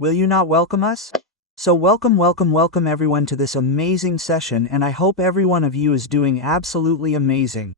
Will you not welcome us? So welcome everyone to this amazing session, and I hope every one of you is doing absolutely amazing.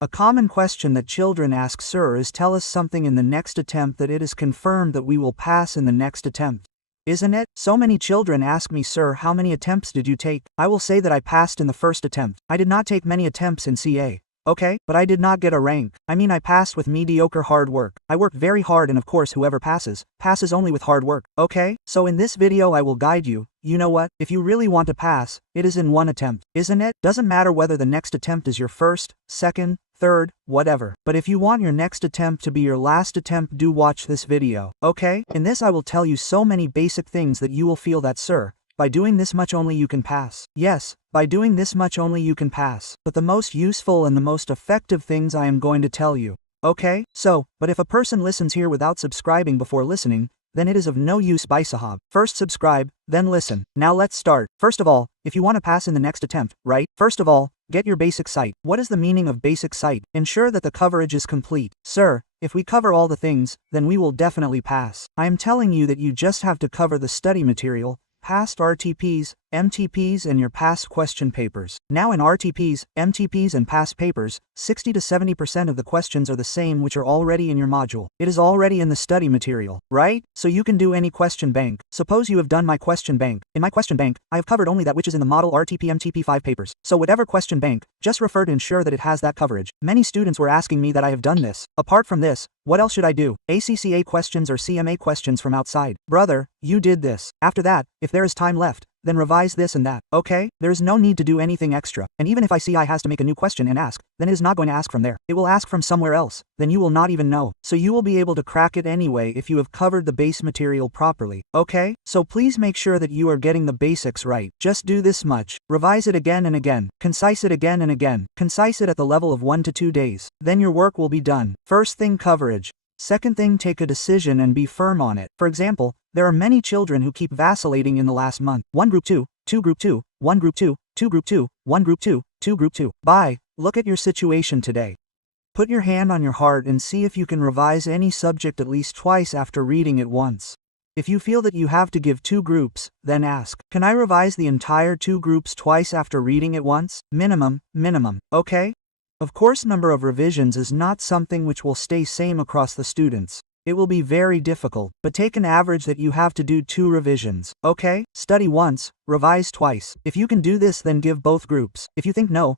A common question that children ask, sir, is tell us something in the next attempt that it is confirmed that we will pass in the next attempt. Isn't it? So many children ask me, sir, how many attempts did you take? I will say that I passed in the first attempt. I did not take many attempts in CA. Okay, but I did not get a rank. I mean, I passed with mediocre hard work. I worked very hard, and of course whoever passes only with hard work. Okay, so in this video I will guide you. You know what? If you really want to pass, it is in one attempt, isn't it? Doesn't matter whether the next attempt is your first, second, third, whatever. But if you want your next attempt to be your last attempt, do watch this video. Okay? In this I will tell you so many basic things that you will feel that, sir, by doing this much only you can pass. Yes, by doing this much only you can pass. But the most useful and the most effective things I am going to tell you. Okay? So, but if a person listens here without subscribing before listening, then it is of no use. By Sahab. First subscribe, then listen. Now let's start. First of all, if you want to pass in the next attempt, right? First of all, get your basic sight. What is the meaning of basic sight? Ensure that the coverage is complete. Sir, if we cover all the things, then we will definitely pass. I am telling you that you just have to cover the study material, past RTPs, MTPs and your past question papers. Now in RTPs, MTPs and past papers, 60 to 70% of the questions are the same which are already in your module. It is already in the study material, right? So you can do any question bank. Suppose you have done my question bank. In my question bank, I have covered only that which is in the model RTP MTP 5 papers. So whatever question bank, just refer to ensure that it has that coverage. Many students were asking me that I have done this. Apart from this, what else should I do? ACCA questions or CMA questions from outside. Brother, you did this. After that, if there is time left, then revise this and that. Okay? There is no need to do anything extra. And even if ICI has to make a new question and ask, then it is not going to ask from there. It will ask from somewhere else. Then you will not even know. So you will be able to crack it anyway if you have covered the base material properly. Okay? So please make sure that you are getting the basics right. Just do this much. Revise it again and again. Concise it again and again. Concise it at the level of 1 to 2 days. Then your work will be done. First thing, coverage. Second thing, take a decision and be firm on it. For example, there are many children who keep vacillating in the last month. 1 group 2, 2 group 2, 1 group 2, 2 group 2, 1 group 2, 2 group 2. Bye. Look at your situation today. Put your hand on your heart and see if you can revise any subject at least twice after reading it once. If you feel that you have to give 2 groups, then ask, can I revise the entire 2 groups twice after reading it once? Minimum, okay? Of course, number of revisions is not something which will stay same across the students. It will be very difficult, but take an average that you have to do 2 revisions, okay? Study once, revise twice. If you can do this, then give both groups. If you think no,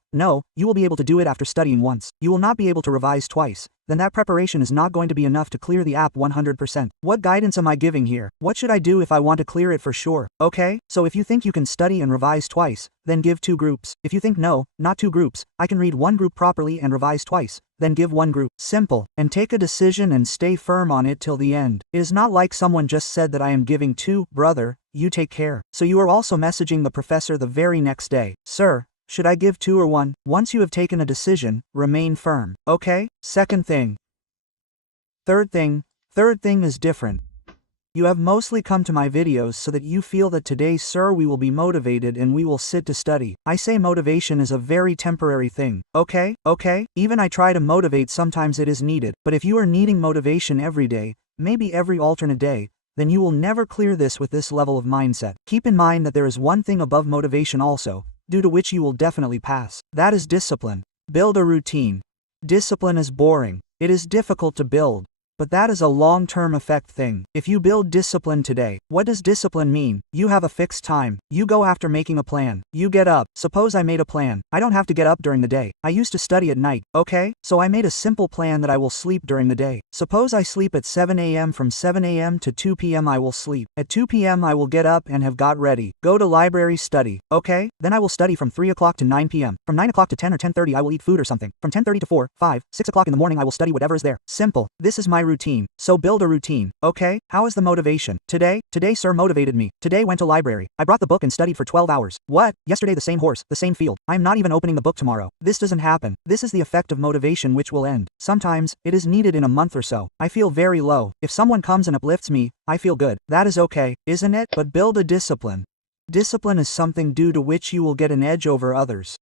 you will be able to do it after studying once. You will not be able to revise twice. Then that preparation is not going to be enough to clear the app 100%. What guidance am I giving here? What should I do if I want to clear it for sure? Okay? So if you think you can study and revise twice, then give 2 groups. If you think no, not 2 groups, I can read 1 group properly and revise twice, then give 1 group. Simple. And take a decision and stay firm on it till the end. It is not like someone just said that I am giving 2, brother, you take care. So you are also messaging the professor the very next day. Sir, should I give 2 or 1? Once you have taken a decision, remain firm. Okay? Second thing. Third thing is different. You have mostly come to my videos so that you feel that today, sir, we will be motivated and we will sit to study. I say motivation is a very temporary thing. Okay? Even I try to motivate, sometimes it is needed. But if you are needing motivation every day, maybe every alternate day, then you will never clear this with this level of mindset. Keep in mind that there is one thing above motivation also, due to which you will definitely pass. That is discipline. Build a routine. Discipline is boring. It is difficult to build. But that is a long-term effect thing. If you build discipline today, what does discipline mean? You have a fixed time. You go after making a plan. You get up. Suppose I made a plan. I don't have to get up during the day. I used to study at night, okay? So I made a simple plan that I will sleep during the day. Suppose I sleep at 7 a.m. From 7 a.m. to 2 p.m. I will sleep. At 2 p.m. I will get up and have got ready. Go to library, study, okay? Then I will study from 3 o'clock to 9 p.m. From 9 o'clock to 10 or 10:30 I will eat food or something. From 10:30 to 4, 5, 6 o'clock in the morning I will study whatever is there. Simple. This is my routine. So build a routine, okay? How is the motivation? Today, sir motivated me. Today went to library. I brought the book and studied for 12 hours. What? Yesterday the same horse, the same field. I am not even opening the book tomorrow. This doesn't happen. This is the effect of motivation which will end. Sometimes, it is needed in a month or so. I feel very low. If someone comes and uplifts me, I feel good. That is okay, isn't it? But build a discipline. Discipline is something due to which you will get an edge over others.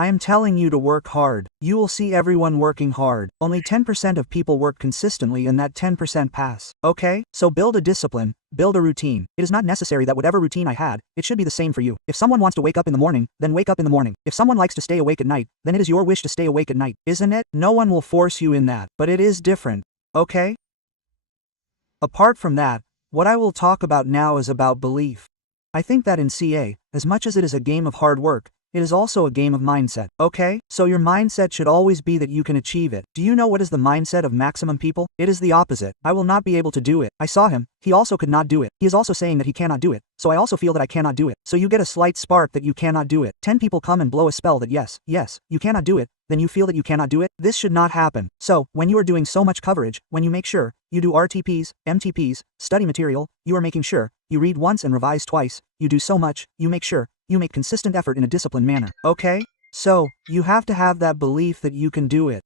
I am telling you to work hard. You will see everyone working hard. Only 10% of people work consistently and that 10% pass. Okay? So build a discipline, build a routine. It is not necessary that whatever routine I had, it should be the same for you. If someone wants to wake up in the morning, then wake up in the morning. If someone likes to stay awake at night, then it is your wish to stay awake at night, isn't it? No one will force you in that, but it is different. Okay? Apart from that, what I will talk about now is about belief. I think that in CA, as much as it is a game of hard work, it is also a game of mindset. Okay? So your mindset should always be that you can achieve it. Do you know what is the mindset of maximum people? It is the opposite. I will not be able to do it. I saw him. He also could not do it. He is also saying that he cannot do it. So I also feel that I cannot do it. So you get a slight spark that you cannot do it. 10 people come and blow a spell that yes, you cannot do it. Then you feel that you cannot do it. This should not happen. So, when you are doing so much coverage, when you make sure, you do RTPs, MTPs, study material, you are making sure, you read once and revise twice, you do so much, you make sure, you make consistent effort in a disciplined manner. Okay? So, you have to have that belief that you can do it.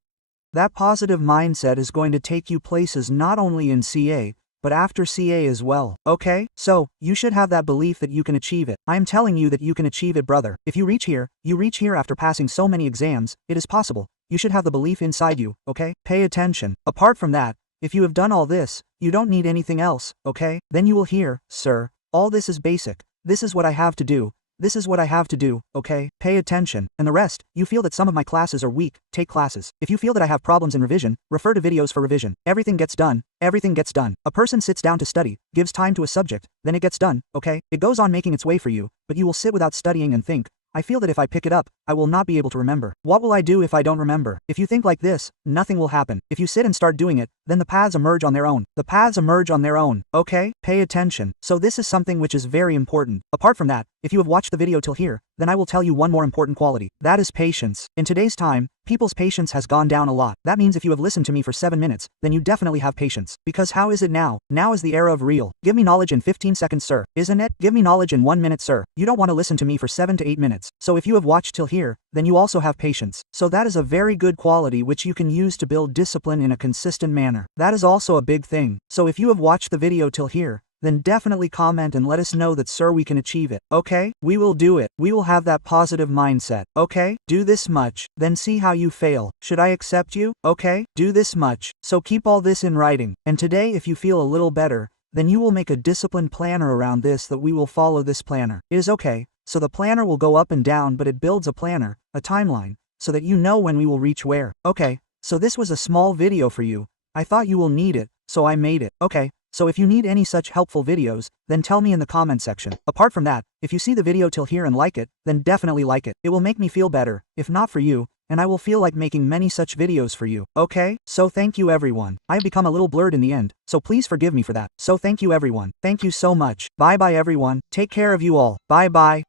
That positive mindset is going to take you places not only in CA, but after CA as well. Okay? So, you should have that belief that you can achieve it. I am telling you that you can achieve it, brother. If you reach here after passing so many exams, it is possible. You should have the belief inside you, okay? Pay attention. Apart from that, if you have done all this, you don't need anything else, okay? Then you will hear, sir, all this is basic. This is what I have to do. This is what I have to do, okay? Pay attention. And the rest, you feel that some of my classes are weak, take classes. If you feel that I have problems in revision, refer to videos for revision. Everything gets done. Everything gets done. A person sits down to study, gives time to a subject, then it gets done, okay? It goes on making its way for you, but you will sit without studying and think, I feel that if I pick it up, I will not be able to remember. What will I do if I don't remember? If you think like this, nothing will happen. If you sit and start doing it, then the paths emerge on their own. The paths emerge on their own. Okay? Pay attention. So this is something which is very important. Apart from that, if you have watched the video till here, then I will tell you one more important quality. That is patience. In today's time, people's patience has gone down a lot. That means if you have listened to me for 7 minutes, then you definitely have patience. Because how is it now? Now is the era of real. Give me knowledge in 15 seconds, sir. Isn't it? Give me knowledge in 1 minute, sir. You don't want to listen to me for 7 to 8 minutes. So if you have watched till here, then you also have patience. So that is a very good quality which you can use to build discipline in a consistent manner. That is also a big thing. So if you have watched the video till here, then definitely comment and let us know that sir we can achieve it. Okay? We will do it. We will have that positive mindset. Okay? Do this much. Then see how you fail. Should I accept you? Okay? Do this much. So keep all this in writing. And today if you feel a little better, then you will make a disciplined planner around this that we will follow this planner. It is okay. So the planner will go up and down but it builds a planner, a timeline, so that you know when we will reach where. Okay? So this was a small video for you. I thought you will need it, so I made it. Okay? So if you need any such helpful videos, then tell me in the comment section. Apart from that, if you see the video till here and like it, then definitely like it. It will make me feel better, if not for you, and I will feel like making many such videos for you. Okay? So thank you everyone. I have become a little blurred in the end, so please forgive me for that. So thank you everyone. Thank you so much. Bye bye everyone. Take care of you all. Bye bye.